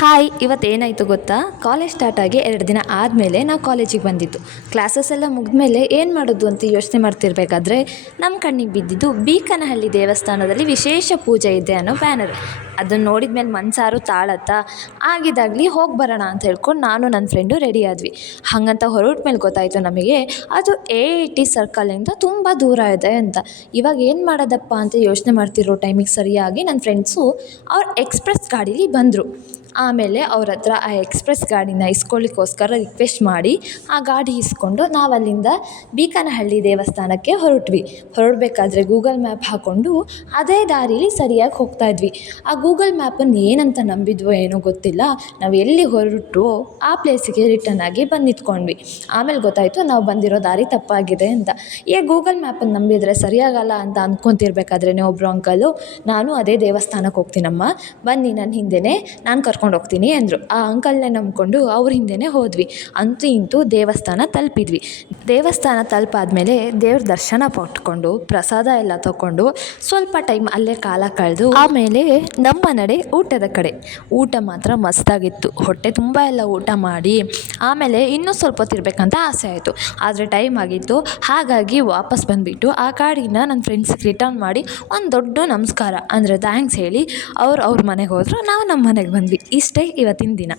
Hi, ಇವತ್ತೇನಾಯಿತು ಗೊತ್ತಾ? College start ಆಗಿ 2 ದಿನ ಆದಮೇಲೆ ನಾವು ಕಾಲೇಜಿಗೆ ಬಂದಿದ್ದು. ಕ್ಲಾಸಸ್ ಎಲ್ಲ ಮುಗಿದ್ಮೇಲೆ ಏನು ಮಾಡೋದು ಅಂತ ಯೋಚನೆ ಮಾಡ್ತಿರ್ಬೇಕಾದ್ರೆ ನಮ್ಮ ಕಣ್ಣಿಗೆ ಬಿದ್ದಿದ್ದು ಬೀಕನಹಳ್ಳಿ ದೇವಸ್ಥಾನದಲ್ಲಿ ವಿಶೇಷ ಪೂಜೆ ಇದೆ ಅನ್ನೋ ಬ್ಯಾನರ್. ಅದನ್ನು ನೋಡಿದ ಮೇಲೆ ಮನಸಾರು ತಾಳತ್ತಾ? ಆಗಿದ್ದಾಗಲಿ ಹೋಗಿ ಬರೋಣ ಅಂತ ಹೇಳ್ಕೊಂಡು ನಾನು ನನ್ನ ಫ್ರೆಂಡು ರೆಡಿ ಆದ್ವಿ. ಹಾಗಂತ ಹೊರಟ ಮೇಲೆ ಗೊತ್ತಾಯಿತು ನಮಗೆ ಅದು AIT ಸರ್ಕಲಿಂದ ತುಂಬ ದೂರ ಇದೆ ಅಂತ. ಇವಾಗ ಏನು ಮಾಡೋದಪ್ಪ ಅಂತ ಯೋಚನೆ ಮಾಡ್ತಿರೋ ಟೈಮಿಗೆ ಸರಿಯಾಗಿ ನನ್ನ ಫ್ರೆಂಡ್ಸು ಅವ್ರ ಎಕ್ಸ್ಪ್ರೆಸ್ ಗಾಡೀಲಿ ಬಂದರು. ಆಮೇಲೆ ಅವ್ರ ಹತ್ರ ಆ ಎಕ್ಸ್ಪ್ರೆಸ್ ಗಾಡಿನ ಇಸ್ಕೊಳ್ಳಿಕ್ಕೋಸ್ಕರ ರಿಕ್ವೆಸ್ಟ್ ಮಾಡಿ ಆ ಗಾಡಿ ಇಸ್ಕೊಂಡು ನಾವು ಅಲ್ಲಿಂದ ಬೀಕನಹಳ್ಳಿ ದೇವಸ್ಥಾನಕ್ಕೆ ಹೊರಡಬೇಕಾದ್ರೆ ಗೂಗಲ್ ಮ್ಯಾಪ್ ಹಾಕ್ಕೊಂಡು ಅದೇ ದಾರೀಲಿ ಸರಿಯಾಗಿ ಹೋಗ್ತಾ ಇದ್ವಿ. ಆ ಗೂಗಲ್ ಮ್ಯಾಪನ್ನು ಏನಂತ ನಂಬಿದ್ವೋ ಏನೋ ಗೊತ್ತಿಲ್ಲ, ನಾವು ಎಲ್ಲಿ ಹೊರಟೋ ಆ ಪ್ಲೇಸಿಗೆ ರಿಟರ್ನ್ ಆಗಿ ಬಂದು ನಿಂತ್ಕೊಂಡ್ವಿ. ಆಮೇಲೆ ಗೊತ್ತಾಯಿತು ನಾವು ಬಂದಿರೋ ದಾರಿ ತಪ್ಪಾಗಿದೆ ಅಂತ. ಗೂಗಲ್ ಮ್ಯಾಪನ್ನು ನಂಬಿದರೆ ಸರಿಯಾಗಲ್ಲ ಅಂತ ಅಂದ್ಕೊತಿರ್ಬೇಕಾದ್ರೆ ಒಬ್ಬರು ಅಂಕಲು, ನಾನು ಅದೇ ದೇವಸ್ಥಾನಕ್ಕೆ ಹೋಗ್ತೀನಮ್ಮ, ಬನ್ನಿ ನನ್ನ ಹಿಂದೆಯೇ ನಾನು ಕರ್ಕೊಂಡು ಹೋಗ್ತೀನಿ ಅಂದರು. ಆ ಅಂಕಲ್ನೇ ನಂಬಿಕೊಂಡು ಅವ್ರ ಹಿಂದೆಯೇ ಹೋದ್ವಿ. ಅಂತೂ ಇಂತೂ ದೇವಸ್ಥಾನ ತಲುಪಿದ್ವಿ. ದೇವಸ್ಥಾನ ತಲುಪಾದ್ಮೇಲೆ ದೇವ್ರ ದರ್ಶನ ಪಟ್ಕೊಂಡು ಪ್ರಸಾದ ಎಲ್ಲ ತಗೊಂಡು ಸ್ವಲ್ಪ ಟೈಮ್ ಅಲ್ಲೇ ಕಾಲ ಕಳೆದು ಆಮೇಲೆ ನಮ್ಮ ನಡೆ ಊಟದ ಕಡೆ. ಊಟ ಮಾತ್ರ ಮಸ್ತಾಗಿತ್ತು. ಹೊಟ್ಟೆ ತುಂಬ ಎಲ್ಲ ಊಟ ಮಾಡಿ ಆಮೇಲೆ ಇನ್ನೂ ಸ್ವಲ್ಪ ಹೊತ್ತಿರ್ಬೇಕಂತ ಆಸೆ ಆಯಿತು. ಆದರೆ ಟೈಮ್ ಆಗಿತ್ತು. ಹಾಗಾಗಿ ವಾಪಸ್ ಬಂದುಬಿಟ್ಟು ಆ ಗಾಡಿನ ನನ್ನ ಫ್ರೆಂಡ್ಸಿಗೆ ರಿಟರ್ನ್ ಮಾಡಿ ಒಂದು ದೊಡ್ಡ ನಮಸ್ಕಾರ ಅಂದರೆ ಥ್ಯಾಂಕ್ಸ್ ಹೇಳಿ ಅವ್ರ ಮನೆಗೆ ಹೋದರು. ನಾವು ನಮ್ಮ ಮನೆಗೆ ಬಂದ್ವಿ. ಇಷ್ಟೇ ಇವತ್ತಿನ ದಿನ.